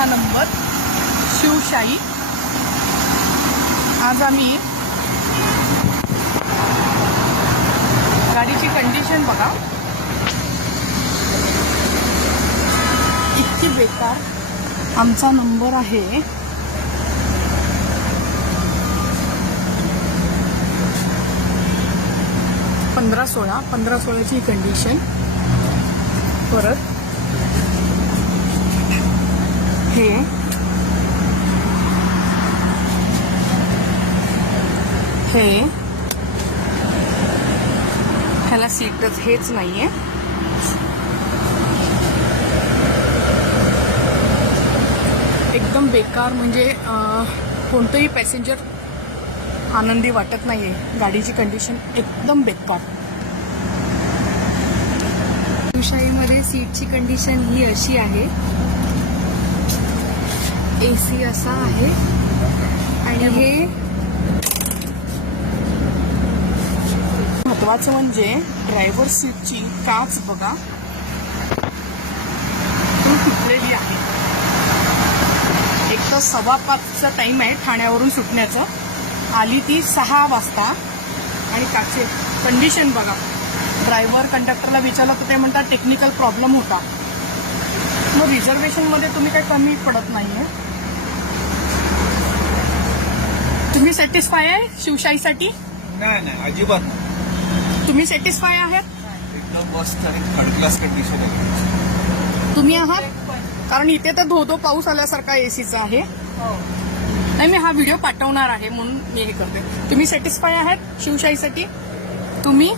6 number Shivshahi. आज आम्ही गाडीची कंडिशन बघा, इतकी बेकार. आमचा नंबर आहे 1516ची कंडिशन. परत हे ह्याला सीटच हेच नाहीये. एकदम बेकार, म्हणजे कोणतंही पॅसेंजर आनंदी वाटत नाहीये. गाडीची कंडिशन एकदम बेकार. शिवशाहीमध्ये सीटची कंडिशन ही अशी आहे, AC असा आहे आणि हे महत्वाचं म्हणजे ड्रायव्हर सीटची काच बघा, ती तुटलेली आहे. एक तर 5:15चा टाइम आहे ठाण्यावरून सुटण्याचं, आली ती 6 वाजता. आणि काचे कंडिशन बघा. ड्रायव्हर कंडक्टरला विचारलं तर ते म्हणतात टेक्निकल प्रॉब्लेम होता. मग रिझर्वेशनमध्ये तुम्ही काही कमी पडत नाहीये. तुम्ही सॅटिस्फाय आहे शिवशाहीसाठी? नाही अजिबात नाही. तुम्ही सॅटिस्फाय आहात? एकदम मस्त आणि थर्ड क्लास कंडिशन आहे. तुम्ही आहात? कारण इथे तर धो पाऊस आल्यासारखा एसीचा आहे. नाही, मी हा व्हिडिओ पाठवणार आहे म्हणून मी हे करते. तुम्ही सॅटिस्फाय आहात शिवशाहीसाठी? तुम्ही